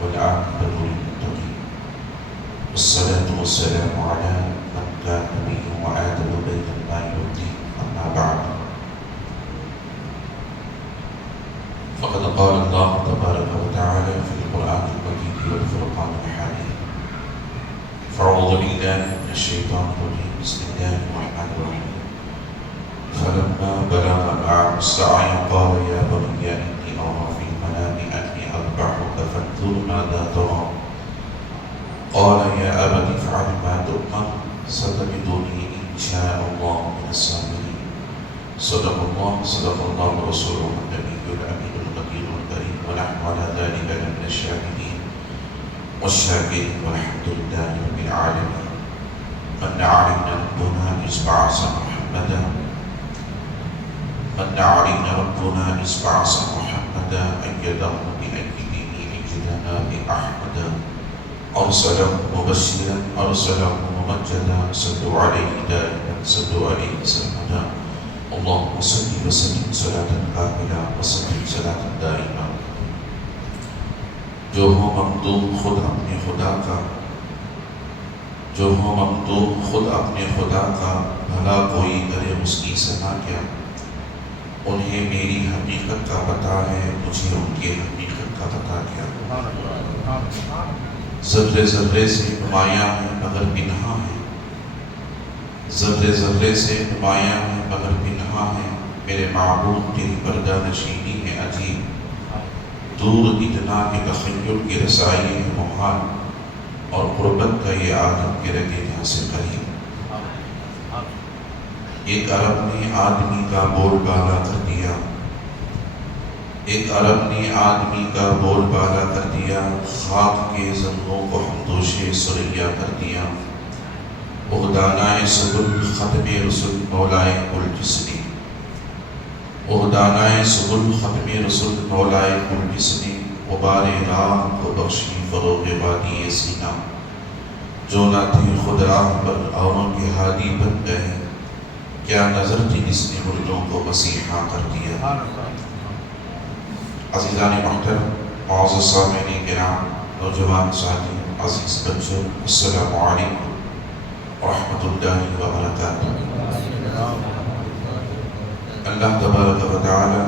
والعاقبة للمتقين، والصلاة والسلام على من كان نبيا وآدم بين الماء والدين. أما بعد، فقد قال الله تبارك وتعالى في القرآن المجيد والفرقان الحميد: فأعوذ بالله من الشيطان الرجيم، بسم الله الرحمن الرحيم. فلما بلغ معه السعي قال يا بني إني أرى في المنام أني أذبحك فانظر ماذا ترى. قال يا أبت افعل ما تؤمر ستجدني إن شاء الله من الصابرين. صدق الله ورسوله النبي الأمين القدير الكريم، ونحن على ذلك من الشاهدين والشاكرين، والحمد لله رب العالمين. من علينا ربنا إذ بعث محمدا، من علينا ربنا إذ بعث محمدا أيده بأيده أيدنا بأحمدا، أرسله مبشرا أرسله ممجدا، صلوا عليه دائما صلوا عليه سرمدا. اللهم صل وسلم صلاة كاملة وسلم صلاة دائمة. جو ہو ممدوح خود اپنے خدا کا، جو ہو ممدوح خود اپنے خدا کا، بھلا کوئی کرے اس کی ثنا کیا. انہیں میری حقیقت کا پتہ ہے، مجھے ان کی حقیقت کا پتہ کیا. ذرے ذرے سے نمایاں ہے مگر پنہا ہے، ذرے ذرے سے نمایاں ہے مگر پنہا ہے. میرے معبود تیری پردہ نشینی ہے عجیب، دور اتنا کہ تخیل کی رسائی ہے محال، اور قربت کا یہ آدم کے رگے جہاں سے قریب. ایک عرب نے آدمی کا بول بالا کر دیا، ایک عرب نے آدمی کا بول بالا کر دیا، خاک کے زنگوں کو ہمدوش سریا کر دیا. عہدانۂ سبل ختم رسول مولائے کل جسنی، عہدانۂ سبل ختم رسول مولائے کل جسنی. غبار راہ کو بخشی فروغ وادی سینہ، جو نہ تھے خود راہ پر اوروں کے ہادی بن گئے. کیا نظر تھی جس نے مردوں کو مسیحا کر دیا. عزیزان محترم، معزز سامعین کرام، نوجوان ساتھی، عزیز بچوں، السلام علیکم ورحمۃ اللہ وبرکاتہ. اللہ تبارک و تعالی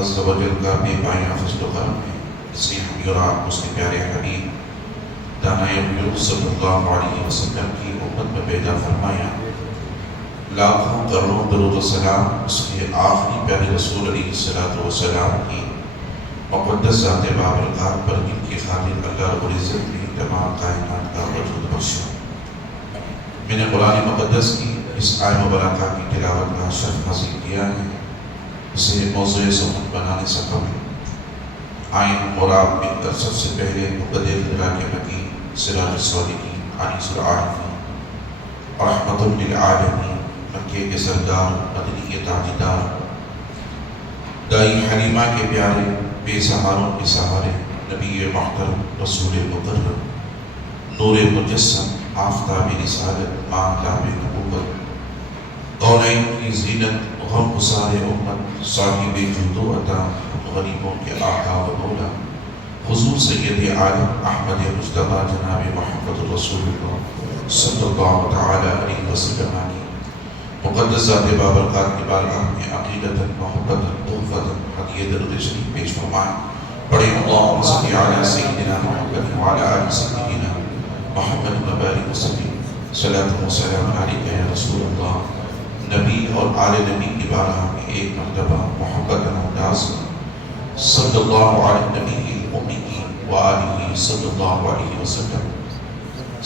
عز و جل کا بے پایہ فضل و کرم ہے، اس نے ہم اور آپ اس کے پیارے حبیب دانائے غیوب صلی اللہ علیہ وسلم کی امت میں پیدا فرمایا. لاکھوں کروڑوں درود و سلام اس کے آخری پیارے رسول علیہ السلام کی مقدس ذات بابرکات پر، جن کی خالق اللہ رب العزت نے تمام کائنات کا وجود بخشا. میں نے قرآن مقدس کی اس آیت مبارکہ کی تلاوت کا شرف حاصل کیا ہے. اسے موضوع سخن بنانے سے قبل آئین مراب مل کر سب سے پہلے مقدر راک مکی سراج الصالحین انیس العارفین رحمت للعالمین مکے کے سردار، مدنی کے تاجدار، دائی حلیمہ کے پیارے، بے سہاروں کے سہارے، نبی محترم، رسول مکرم، نور مجسم، آفتاب رسالت، ماہتاب نبوت، کونین کی زینت، غم گسار امت، صاحب جود و عطا، غریبوں کے آقا و مولا، حضور سید عالم احمد مجتبی جناب محمد رسول اللہ صلی اللہ تعالی علیہ وسلم کی مقدس ذات بابرکات کی بارگاہ میں عقیدتاً، محبتاً، تحفتاً ہدیہ درود شریف پیش فرمائیں. پڑھیں اللہم صلی علی سیدنا محمد وعلی آل سیدنا محمد مبارک وسلم. صلاۃ و سلام علیک یا رسول اللہ. نبی اور آل نبی کی بارگاہ میں ایک مرتبہ محبت انداز صلی اللہ علیہ نبی امی وآلہ صلی اللہ علیہ وسلم.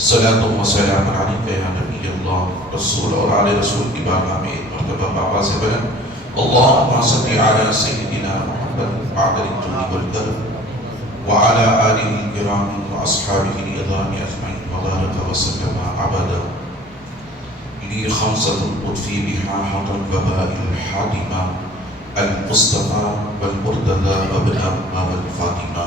صلاۃ و سلام علیک یا نبی اللہ. رسول اور آل رسول کی بارگاہ میں ایک مرتبہ بابا سے بلند اللہم صلی علی سیدنا محمد عادل الجود والکرم وعلی آلہ الکرام واصحابہ العظام اجمعین وبارک وسلم ابدا. لی خمسۃ اطفی بہا حر الوباء الحاتمہ المصطفى والمرتضى وابن والفاطمہ.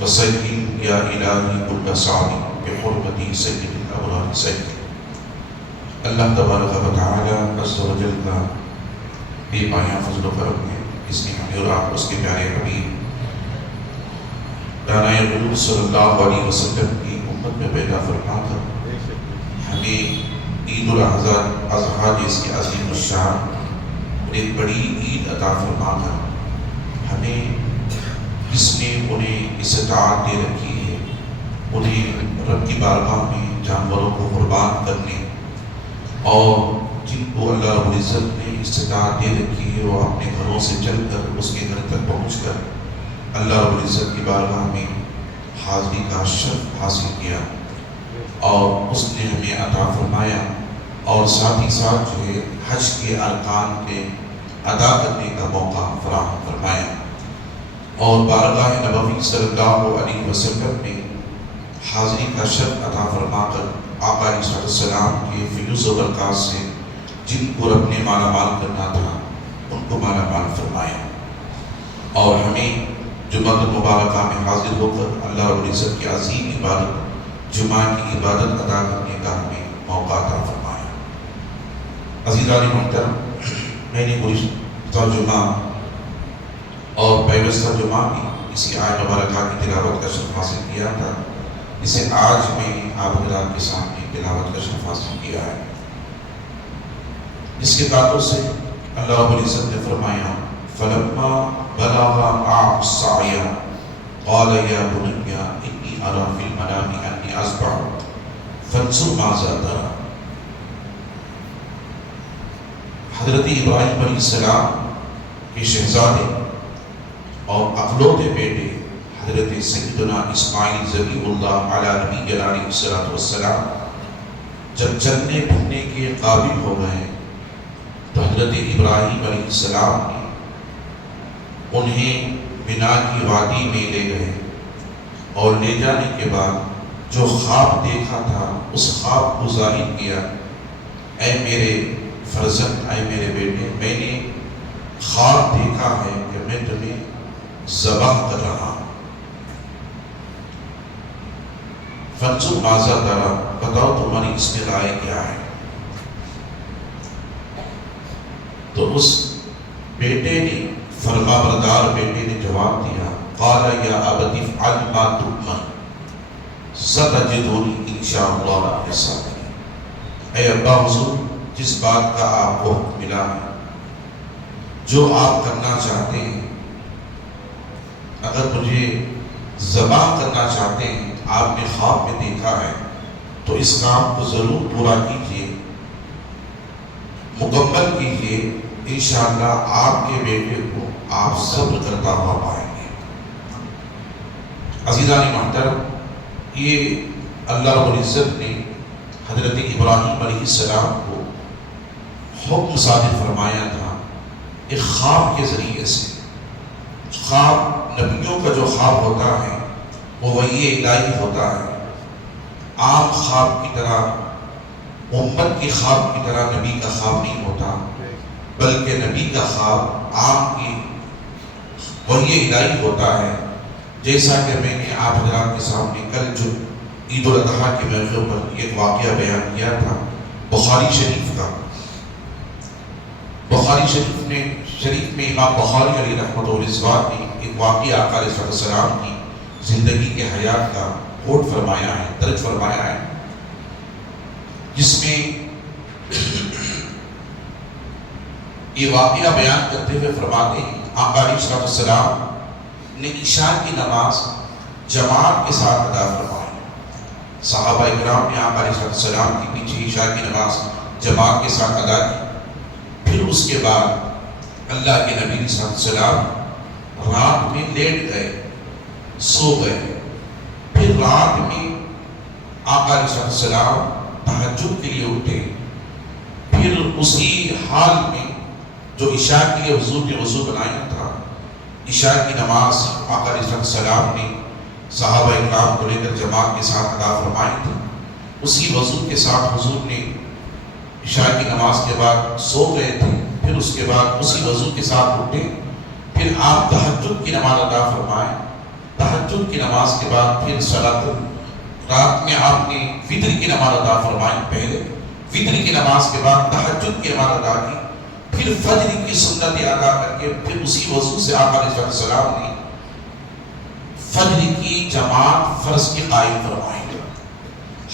فسهل یا الہی کل صعب بحرمت سید الابرار سید. اللہ تبارک و تعالی عز و جل کا بے پایہ فضل و کرم ہے، اس نے ہمیں اور آپ اس کے پیارے حبیب دانائے غیوب صلی اللہ علیہ وسلم کی امت میں پیدا فرما کر ہمیں عید الاضحیٰ جیسی عظیم الشان اور ایک بڑی عید عطا فرما کر ہمیں جس نے انہیں استطاعت دے رکھی ہے انہیں رب کی بارگاہ میں جانوروں کو قربان کرنے، اور جن کو اللہ رب العزت نے استطاعت دے رکھی ہے وہ اپنے گھروں سے چل کر اس کے گھر تک پہنچ کر اللہ رب العزت کی بارگاہ میں حاضری کا شرف حاصل کیا، اور اس نے ہمیں عطا فرمایا، اور ساتھ ہی ساتھ جو ہے حج کے ارکان کے ادا کرنے کا موقع فراہم فرمایا، اور بارگاہ نبوی صلی اللہ علیہ وسلم نے حاضری کا شرف عطا فرما کر آقا علیہ السلام کے فیوز و برکات سے جن کو رب نے مالا مال کرنا تھا ان کو مالا مال فرمایا، اور ہمیں جمعہ مبارکہ میں حاضر ہو کر اللہ رب العزت کی عظیم عبادت جمعہ کی عبادت ادا کرنے کا ہمیں موقع عطا فرمایا۔ عزیزان محترم، میں نے پوری ترجمہ اور پیوستہ جمعہ بھی اسی آیت مبارکہ کی تلاوت کا شرف حاصل کیا تھا، جسے آج میں آپ حضرات کے سامنے تلاوت کا شرف حاصل کیا ہے۔ اس کے تعلق سے اللہ رب العزت نے فرمایا فَلَمَّا بَلَغَ مَعَهُ السَّعْيَ قَالَ يَا بُنَيَّ إِنِّي أَرَىٰ فِي الْمَنَامِ أَنِّي أَذْبَحُكَ فَانظُرْ مَاذَا تَرَىٰ۔ حضرت ابراہیم علیہ السلام کے شہزادے اور اکلوتے بیٹے حضرت سیدنا اسماعیل ذبیح اللہ علیہ نبی علیہ السلام جب چلنے پھرنے کے قابل ہو گئے تو حضرت ابراہیم علیہ السلام نے انہیں بنا کی وادی میں لے گئے، اور لے جانے کے بعد جو خواب دیکھا تھا اس خواب کو ظاہر کیا، اے میرے فرزند، اے میرے بیٹے، میں نے خواب دیکھا ہے کہ میں تمہیں ذبح کر رہا ہوں، فانظر ماذا ترى، بتاؤ تمہاری اس میں رائے کیا ہے۔ تو اس بیٹے نے، فرما بردار بیٹے نے جواب دیا، قال یا ابت افعل ما تؤمر ستجدنی ان شاء اللہ من الصابرین۔ اے ابا حضور، جس بات کا آپ کو حکم ملا ہے، جو آپ کرنا چاہتے ہیں، اگر مجھے ذبح کرنا چاہتے ہیں، آپ نے خواب میں دیکھا ہے تو اس کام کو ضرور پورا کیجئے، مکمل کیجئے، انشاءاللہ آپ کے بیٹے کو آپ صبر کرتا ہوا پائیں گے۔ عزیزان محترم، یہ اللہ رب العزت نے حضرت ابراہیم علیہ السلام کو حکم صادر فرمایا تھا ایک خواب کے ذریعے سے۔ خواب نبیوں کا جو خواب ہوتا ہے وہ وحی الہی ہوتا ہے، عام خواب کی طرح، امت کے خواب کی طرح نبی کا خواب نہیں ہوتا، بلکہ نبی کا خواب عام کی وحی الہی ہوتا ہے۔ جیسا کہ میں نے آپ حضرات کے سامنے کل جو عید الاضحیٰ کے موقع پر ایک واقعہ بیان کیا تھا بخاری شریف کا، بخاری شریف میں امام بخاری علیہ رحمۃ اللہ نے ایک واقعہ آقا علیہ السلام کی زندگی کے حیات کا کوٹ فرمایا ہے، درج فرمایا ہے، جس میں یہ واقعہ بیان کرتے ہوئے فرماتے ہیں آقا علیہ السلام نے عشاء کی نماز جماعت کے ساتھ ادا فرمائی۔ صحابہ اکرام نے آقا علیہ السلام کے پیچھے عشاء کی نماز جماعت کے ساتھ ادا کی۔ پھر اس کے بعد اللہ کے نبی علیہ السلام رات میں لیٹ گئے، سو گئے۔ پھر رات میں آقا علیہ السلام تہجد کے لیے اٹھے، پھر اسی حال میں جو عشاء کے لیے حضور نے وضو بنایا تھا، عشاء کی نماز آقا علیہ السلام نے صحابہ اکرام کو لے کر جماعت کے ساتھ ادا فرمائی تھی۔ اسی وضو کے ساتھ حضور نے عشاء کی نماز کے بعد سو گئے تھے، پھر اس کے بعد اسی وضو کے ساتھ اٹھے، پھر آپ تہجد کی نماز ادا فرمائے۔ تہجد کی نماز کے بعد پھر رات میں آپ نے فطر کی نماز ادا فرمائی، پہلے فطر کی نماز کے بعد تہجد کی نماز ادا کی، پھر فجر کی سنت ادا کر کے پھر اسی وضو سے آقا علیہ السلام نے فجر کی جماعت فرض کی قائم فرمائیں۔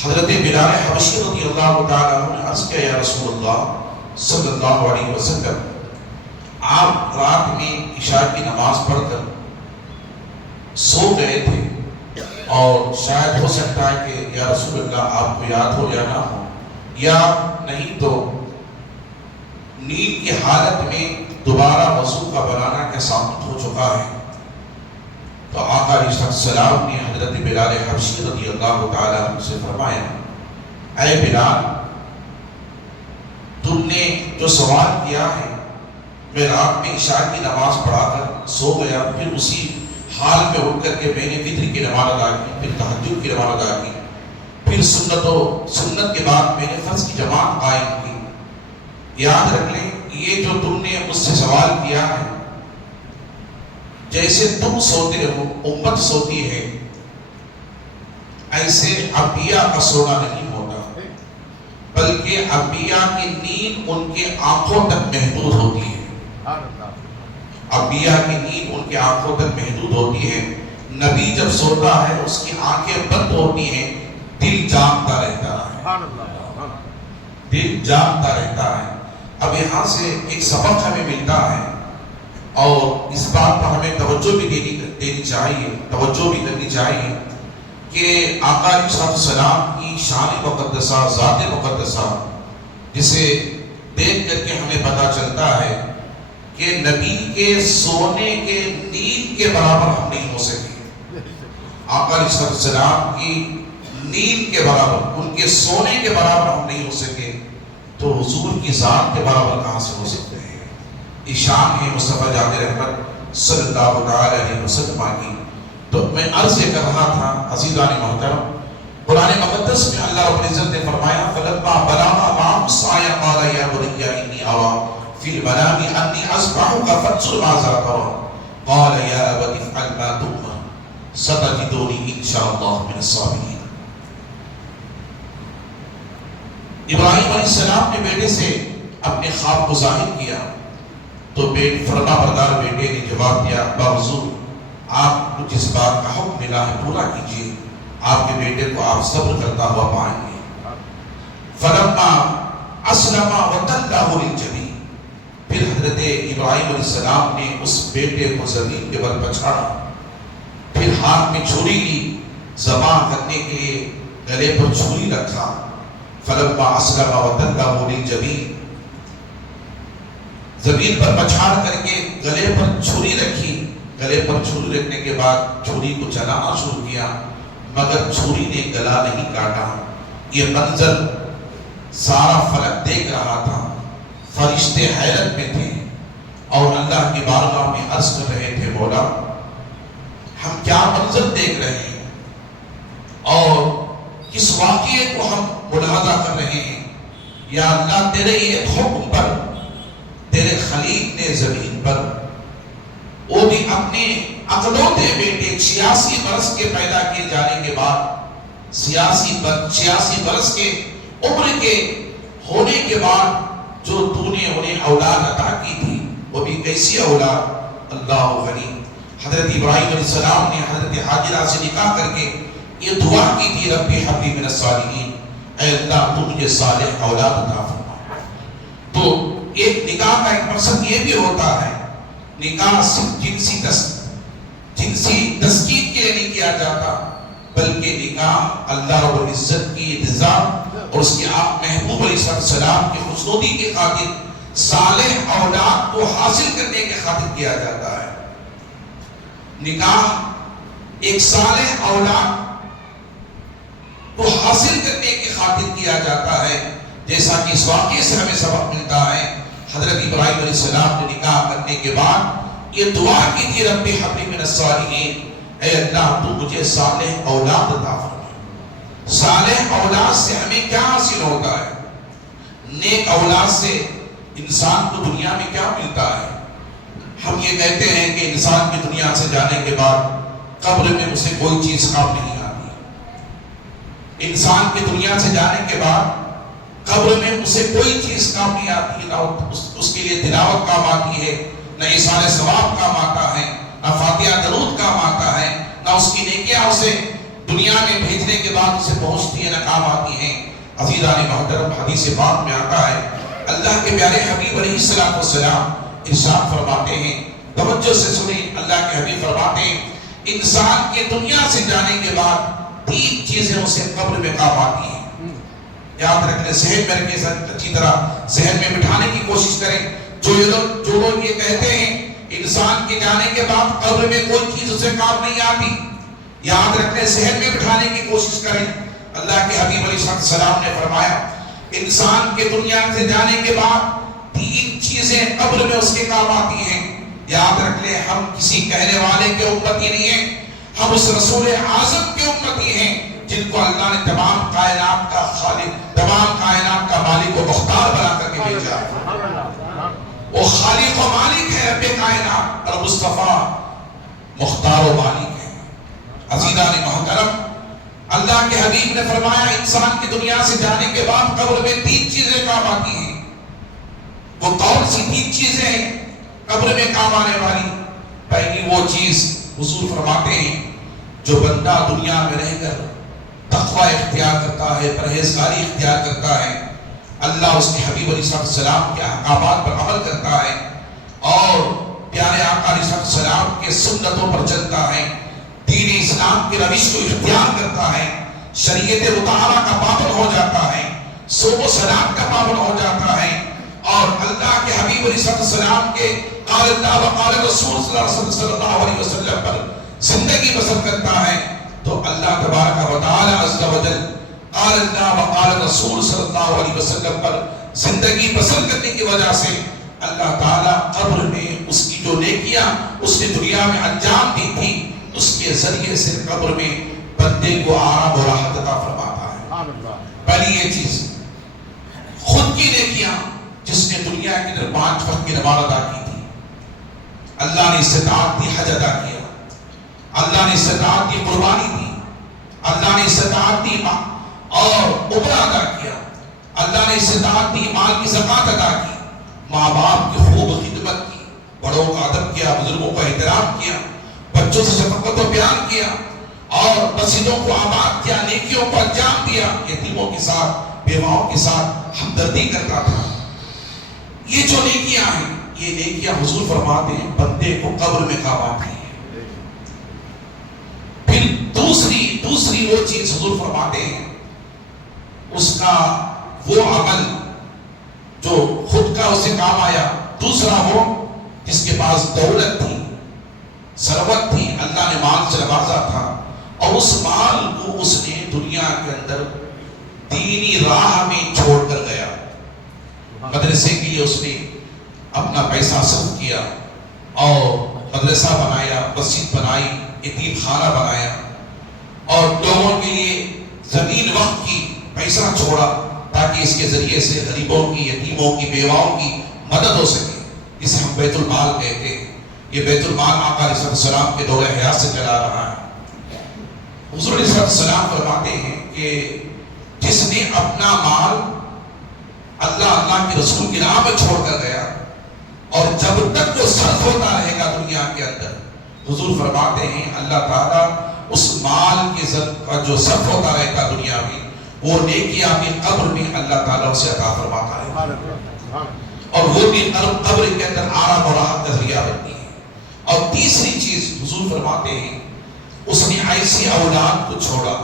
حضرت بلال حبشی رضی اللہ تعالیٰ عنہ نے عرض کیا یا رسول اللہ صلی اللہ علیہ وسلم، آپ رات میں عشاء کی نماز پڑھ کر سو گئے تھے اور شاید ہو سکتا ہے کہ یا رسول اللہ آپ کو یاد ہو یا نہ ہو، یا نہیں تو نیند کی حالت میں دوبارہ وضو کا بنانا کے ثابت ہو چکا ہے۔ تو آقا علیہ السلام نے حضرت بلال حبشی رضی اللہ تعالیٰ عنہ سے فرمایا، اے بلال، تم نے جو سوال کیا ہے، میں رات میں عشاء کی نماز پڑھا کر سو گیا، پھر اسی حال میں اٹھ کر کے میں نے وتر کی نماز ادا کی، پھر تہجد کی نماز ادا کی، پھر سنت کے بعد میں نے فرض کی جماعت قائم کی۔ یاد رکھ لیں، یہ جو تم نے مجھ سے سوال کیا ہے، جیسے تم سوتے ہو، امت سوتی ہے، ایسے انبیاء کا سونا نہیں ہوتا، بلکہ انبیاء کی نیند ان کے آنکھوں تک محدود ہوتی ہے۔ انبیاء کی نیند ان کے آنکھوں تک محدود ہوتی ہے۔ نبی جب سوتا ہے اس کی آنکھیں بند ہوتی ہیں، دل جاگتا رہتا ہے، دل جاگتا رہتا ہے۔ اب یہاں سے ایک سبق ہمیں ملتا ہے اور اس بات پر ہمیں توجہ بھی دینی چاہیے، توجہ بھی کرنی چاہیے کہ آقا علیہ السلام کی شان مقدسہ، ذات مقدسہ، جسے دیکھ کر کے ہمیں پتہ چلتا ہے کہ نبی کے سونے کے نیند کے برابر ہم نہیں ہو سکے۔ آقا علیہ السلام کی نیند کے برابر، ان کے سونے کے برابر ہم نہیں ہو سکے، تو حضور کی ذات کے برابر کہاں سے ہو سکتے ہیں؟ یہ شان ہے مصطفیٰ جان رحمت صلی اللہ علیہ وسلم کی۔ تو میں عرض یہ کر رہا تھا عزیزان محترم، قرآن مقدس میں اللہ رب العزت نے فرمایا فَلَمَّا بَلَغَ مَعَهُ السَّعْيَ قَالَ يَا بُنَيَّ إِنِّي أَرَىٰ فِي الْمَنَامِ أَنِّي أَذْبَحُكَ فَانظُرْ مَاذَا تَرَىٰ قَالَ يَا أَبَتِ افْعَلْ مَا تُؤْمَرُ سَتَجِدُونِي إِن شَاءَ اللَّهُ مِنَ الصَّابِرِينَ۔ ابراہیم علیہ السلام نے بیٹے سے اپنے خواب کو ظاہر کیا تو فرما بردار بیٹے نے جواب دیا، ابا حضور، آپ کو جس بات کا حکم ملا ہے پورا کیجیے، آپ کے بیٹے کو آپ صبر کرتا ہوا پائیں گے۔ فلما اسلم وتلہ للجبین، پھر حضرت ابراہیم علیہ السلام نے اس بیٹے کو زمین کے بل پچھاڑا، پھر ہاتھ میں چھری لی، ذبح کرنے کے لیے گلے پر چھری رکھا۔ فلما اسلم وتلہ للجبین، زمین پر پچھاڑ کر کے گلے پر چھری رکھی، گلے پر چھری رکھنے کے بعد چھری کو چلانا شروع کیا، مگر چھری نے گلا نہیں کاٹا۔ یہ منظر سارا فلک دیکھ رہا تھا، فرشتے حیرت میں تھے اور اللہ کی بارگاہ میں عرض کر رہے تھے، مولا ہم کیا منظر دیکھ رہے ہیں اور کس واقعے کو ہم ملاحظہ کر رہے ہیں؟ یا اللہ، تیرے ایک حکم پر تیرے خلیل نے زمین پر، وہ بھی اپنے اکلوتے بیٹے 86 برس کے پیدا کیے جانے کے بعد، 86 برس کے عمر کے ہونے کے بعد جو تو نے انہیں اولاد عطا کی تھی، وہ بھی کیسی اولاد؟ اللہ غنی۔ حضرت ابراہیم علیہ السلام نے حضرت حاجرہ سے نکاح کر کے یہ دعا کی تھی، ربی حب لی من الصالحین، اے اللہ تو مجھے صالح اولاد عطا فرما۔ تو ایک نکاح کا ایک مقصد یہ بھی ہوتا ہے، نکاح صرف جنسی تسکین کے لیے نہیں کیا جاتا، بلکہ نکاح اللہ رب العزت کی رضا اور اس کے آپ محبوب علیہ السلام کی خوشنودی کی خاطر، صالح اولاد کو حاصل کرنے کے خاطر کیا جاتا ہے۔ نکاح ایک صالح اولاد کو حاصل کرنے کی خاطر کیا جاتا ہے، جیسا کہ اس واقعے سے ہمیں سبق ملتا ہے۔ حضرت ابراہیم علیہ السلام نے نکاح کرنے کے بعد یہ دعا کی تھی، ربی حب لی من الصالحین، اے اللہ تو مجھے صالح اولاد عطا فرما۔ صالح اولاد سے ہمیں کیا حاصل ہوتا ہے؟ نیک اولاد سے انسان کو دنیا میں کیا ملتا ہے؟ ہم یہ کہتے ہیں کہ انسان کی دنیا سے جانے کے بعد قبر میں اسے کوئی چیز کام نہیں آتی، انسان کی دنیا سے جانے کے بعد قبر میں اسے کوئی چیز کام نہیں آتی، نہ اس کے لیے تلاوت کام آتی ہے، نہ ایصال ثواب کام آتا ہے، نہ فاتحہ درود کام آتا ہے، نہ اس کی نیکیاں اسے دنیا میں بھیجنے کے بعد اسے پہنچتی ہیں، نہ کام آتی ہیں۔ عزیزان محترم، حدیث پاک میں آتا ہے، اللہ کے پیارے حبیب علیہ السلام ارشاد فرماتے ہیں، توجہ سے سنیں، اللہ کے حبیب فرماتے ہیں انسان کے دنیا سے جانے کے بعد 3 چیزیں اسے قبر میں کام آتی ہیں۔ یاد رکھنے، ذہن میں رکھنے، اچھی طرح ذہن میں بٹھانے کی کوشش کریں۔ جو لوگ یہ کہتے ہیں انسان کے جانے کے بعد قبر میں کوئی چیز اسے کام نہیں آتی، یاد رکھنے، ذہن میں بٹھانے کی کوشش کریں۔ اللہ کے حبیب علیہ السلام نے فرمایا انسان کے دنیا سے جانے کے بعد 3 چیزیں قبر میں اس کے کام آتی ہیں۔ یاد رکھ لیں، ہم کسی کہنے والے کے امتی نہیں ہیں، ہم اس رسول اعظم کے امتی ہیں جن کو اللہ نے تمام کائنات کا خالق، تمام کائنات کا مالک و مختار بنا کر کے بھیجا۔ وہ خالق و مالک ہے، رب کائنات، اور مصطفیٰ مختار و مالک ہے۔ عزیزان محترم، اللہ کے حبیب نے فرمایا انسان کی دنیا سے جانے کے بعد قبر میں 3 چیزیں کام آتی ہیں۔ وہ کون سی 3 چیزیں ہیں قبر میں کام آنے والی؟ پہلی وہ چیز حضور فرماتے ہیں جو بندہ دنیا میں رہ کر تقوی اختیار کرتا ہے، پرہیزگاری اختیار کرتا ہے، اللہ اس کے حبیب علیہ السلام کے احکامات پر عمل کرتا ہے اور پیارے آقا علیہ السلام کے سنتوں پر چلتا ہے، دین اسلام کی روش کو اختیار کرتا ہے، شریعت مطہرہ کا پابند ہو جاتا ہے، صوم و صلات کا پابند ہو جاتا ہے، اور اللہ کے حبیب علیہ السلام کے قال اللہ و قال رسول صلی اللہ علیہ وسلم پر زندگی بسر کرتا ہے، تو اللہ تبارک و تعالی عز و جل قال اللہ و قال رسول صلی اللہ علیہ وسلم پر زندگی بسر کرنے کی وجہ سے اللہ تعالیٰ قبر میں اس کی جو نیکیاں اس نے دنیا میں انجام دی تھی اس کے ذریعے سے قبر میں بندے کو آرام و راحت عطا فرماتا ہے۔ پہلی یہ چیز، خود کی نیکیاں، جس نے دنیا کے اندر 5 وقت کی نماز ادا کی تھی، اللہ نے استطاعت دی حج ادا کیا، اللہ نے استطاعت دی قربانی دی، اللہ نے استطاعت دی اور عمرہ ادا کیا، اللہ نے استطاعت دی مال کی زکات ادا کی، ماں باپ کی خوب خدمت کی، بڑوں کا ادب کیا، بزرگوں کا احترام کیا، بچوں سے شفقت و پیار کیا، اور مسجدوں کو آباد کیا، نیکیوں کو انجام دیا، یتیموں کے ساتھ، بیواؤں کے ساتھ ہمدردی کرتا تھا۔ یہ جو نیکیاں ہیں، یہ نیکیاں حضور فرماتے ہیں بندے کو قبر میں کام آتی ہیں۔ پھر دوسری وہ چیز حضور فرماتے ہیں اس کا وہ عمل جو خود کا اسے کام آیا، دوسرا وہ جس کے پاس دولت تھی، ثروت تھی، اللہ نے مال سے نوازا تھا، اور اس مال کو اس نے دنیا کے اندر دینی راہ میں چھوڑ کر گیا۔ مدرسے کے لیے اس نے اپنا پیسہ صرف کیا اور مدرسہ بنایا، مسجد بنائی، یتیم خانہ بنایا، اور لوگوں کے لیے زمین وقف کی، پیسہ چھوڑا تاکہ اس کے ذریعے سے غریبوں کی، یتیموں کی، بیواؤں کی مدد ہو سکے، جسے ہم بیت المال کہتے ہیں۔ یہ بیت المال آقا علیہ السلام کے دور حیات سے چلا رہا ہے۔ حضور علیہ السلام فرماتے ہیں کہ جس نے اپنا مال اللہ کے رسول کی راہ میں چھوڑ کر گیا اور جب تک وہ صرف ہوتا رہے گا دنیا کے اندر، حضور فرماتے ہیں اللہ تعالیٰ اس مال کے کا جو صرف ہوتا رہتا دنیا میں، وہ نیکیاں بھی قبر میں اللہ تعالیٰ اسے عطا فرماتا ہے، اور وہ بھی قبر کے اندر آرام اور راحت کا ذریعہ بنتی ہے۔ اور تیسری چیز حضور فرماتے ہیں اس نے ایسی اولاد کو چھوڑا،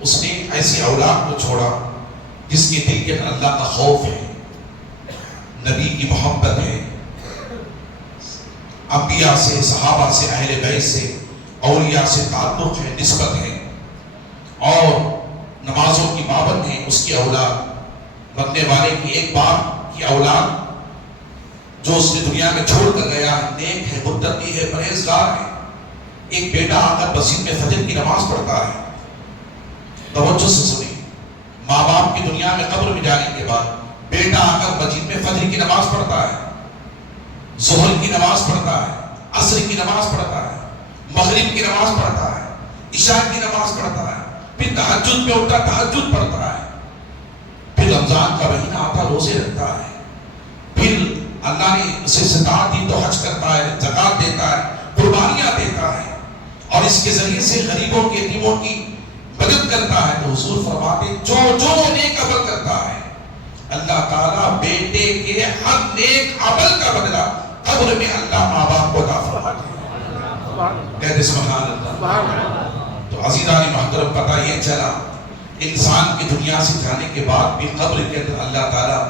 اس نے ایسی اولاد کو چھوڑا جس کے دل کے اندر اللہ کا خوف ہے، نبی کی محبت ہے، انبیاء سے، صحابہ سے، اہل بیت سے، اولیاء سے تعلق ہے، نسبت ہے، اور نمازوں کی پابند ہے۔ اس کی اولاد، مرنے والے کی ایک باپ کی اولاد جو اس نے دنیا میں چھوڑ کر گیا، نیک ہے، متقی ہے، پرہیزگار ہے۔ ایک بیٹا آ کر مسجد میں فجر کی نماز پڑھتا ہے، توجہ سے سنیں، ماں باپ کی دنیا میں قبر میں جانے کے بعد بیٹا آ کر مسجد میں فجر کی نماز پڑھتا ہے، ظہر کی نماز پڑھتا ہے، عصر کی نماز پڑھتا ہے، مغرب کی نماز پڑھتا ہے، عشاء کی نماز پڑھتا ہے، پھر تہجد میں اٹھتا تہجد پڑھتا ہے، پھر رمضان کا مہینہ آتا روزے رکھتا ہے، پھر اللہ نے اسے استطاعت دی تو حج کرتا ہے، زکات دیتا ہے، قربانیاں دیتا ہے، اور اس کے ذریعے سے غریبوں کے یتیموں کی مدد کرتا ہے، تو حضور فرماتے جو جو نیک عمل کرتا ہے اللہ تعالیٰ بیٹے کے ہر نیک عمل کا بدلہ قبر میں اللہ ماں باپ کو عطا فرماتے ہیں۔ کہتے سبحان اللہ۔ تو عزیزان محترم، پتہ یہ چلا انسان کی دنیا سے جانے کے بعد بھی قبر کے اندر اللہ تعالیٰ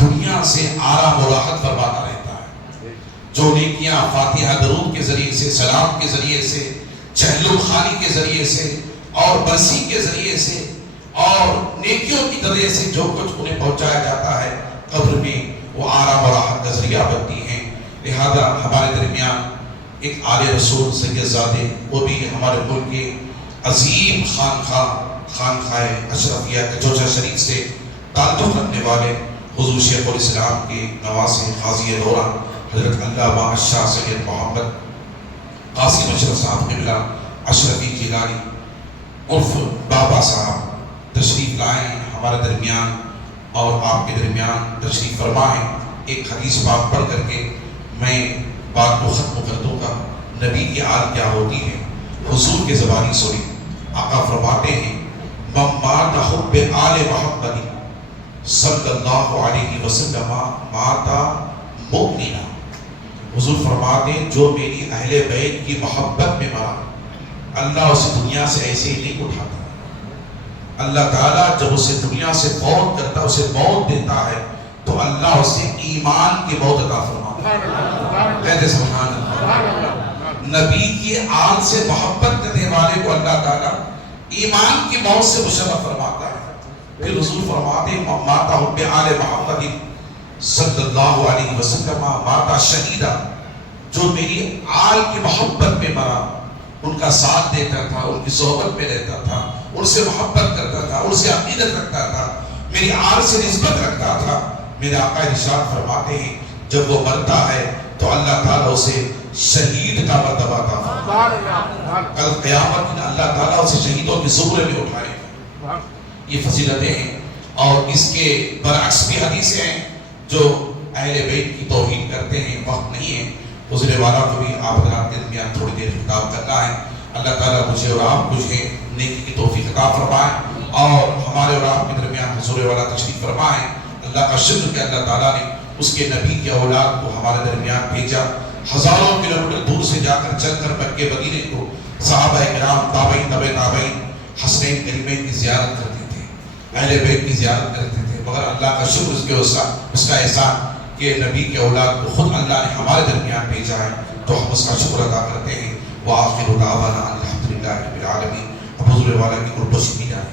دنیا سے آرام و راحت فرماتا رہتا ہے۔ جو نیکیاں فاتحہ درود کے ذریعے سے، سلام کے ذریعے سے، چہل خانی کے ذریعے سے اور برسی کے ذریعے سے اور نیکیوں کی ذریعے سے جو کچھ انہیں پہنچایا جاتا ہے قبر میں، وہ آرام و راحت کا ذریعہ بنتی ہیں۔ لہذا ہمارے درمیان ایک آل رسول سید زادے، وہ بھی ہمارے ملک کے عظیم خانخواہ اشرفیہ کچوچا شریف سے تعلق رکھنے والے حضور شیخ الاسلام کے نواسے قاضی دورہ حضرت علامہ شاہ سید محمد قاسم اشرف صاحب قبلہ اشرفی جیلانی عرف بابا صاحب تشریف لائیں ہمارے درمیان اور آپ کے درمیان تشریف فرمائیں۔ ایک حدیث پاک پڑھ کر کے میں بات کو ختم کر دوں گا۔ نبی کی آل کیا ہوتی ہے؟ حضور کے زبانی سنی، آقا فرماتے ہیں من مات حب آل محمد صلی اللہ علیہ وسلم مات مؤمنا۔ حضور فرماتے ہیں جو میری اہل بیت کی محبت میں مرا، اللہ اسے دنیا سے ایسے ہی نہیں اٹھاتا۔ اللہ تعالیٰ جب اسے دنیا سے فوت کرتا، اسے موت دیتا ہے، تو اللہ اسے ایمان کی موت عطا فرماتا ہے۔ کہتے سبحان اللہ۔ نبی کی آل سے محبت کرنے والے کو اللہ تعالیٰ ایمان کی موت سے مشرف فرماتا ہے۔ پھر حضور فرماتے ہیں ماتا حب آل محمد صلی اللہ علیہ وسلم ماتا شہیدہ، جو میری آل کی محبت میں مرا، ان کا ساتھ دیتا تھا، ان کی صحبت میں رہتا تھا، ان سے محبت کرتا تھا، ان سے عقیدت رکھتا تھا، میری آل سے نسبت رکھتا تھا، میرے آقا ارشاد فرماتے ہیں جب وہ مرتا ہے تو اللہ تعالیٰ اسے شہید کا مرتبہ عطا فرماتا ہے۔ کل قیامت میں اللہ تعالیٰ اسے شہیدوں کے زمرے میں اٹھائے گا۔ یہ فضیلتیں ہیں، اور اس کے برعکس بھی حدیثیں ہیں جو اہل بیت کی توہین کرتے ہیں۔ وقت نہیں ہے، گزرے والا کو بھی آپ حضرات کے درمیان تھوڑی دیر خطاب کرنا ہے۔ اللہ تعالیٰ مجھے اور آپ مجھے نیکی کی توفیق عطا فرمائے، اور ہمارے اور آپ کے درمیان حضور والا تشریف فرمائے۔ اللہ کا شکر کہ اللہ تعالیٰ نے اس کے نبی کی اولاد کو ہمارے درمیان بھیجا۔ ہزاروں کلومیٹر دور سے جا کر چل کر مکے مدینے کو صحابہ کرام، تابعین، تبع تابعین حسنین کریمین کی زیارت کرتے تھے، اہل بیت کی زیارت کرتے تھے، مگر اللہ کا شکر اس کا احسان کہ نبی کے اولاد کو خود اللہ نے ہمارے درمیان بھیجا ہے، تو ہم اس کا شکر ادا کرتے ہیں۔ وآخر دعوانا الحمدللہ رب العالمین۔ اب حضور والا کی قربت سے بھی جائیں۔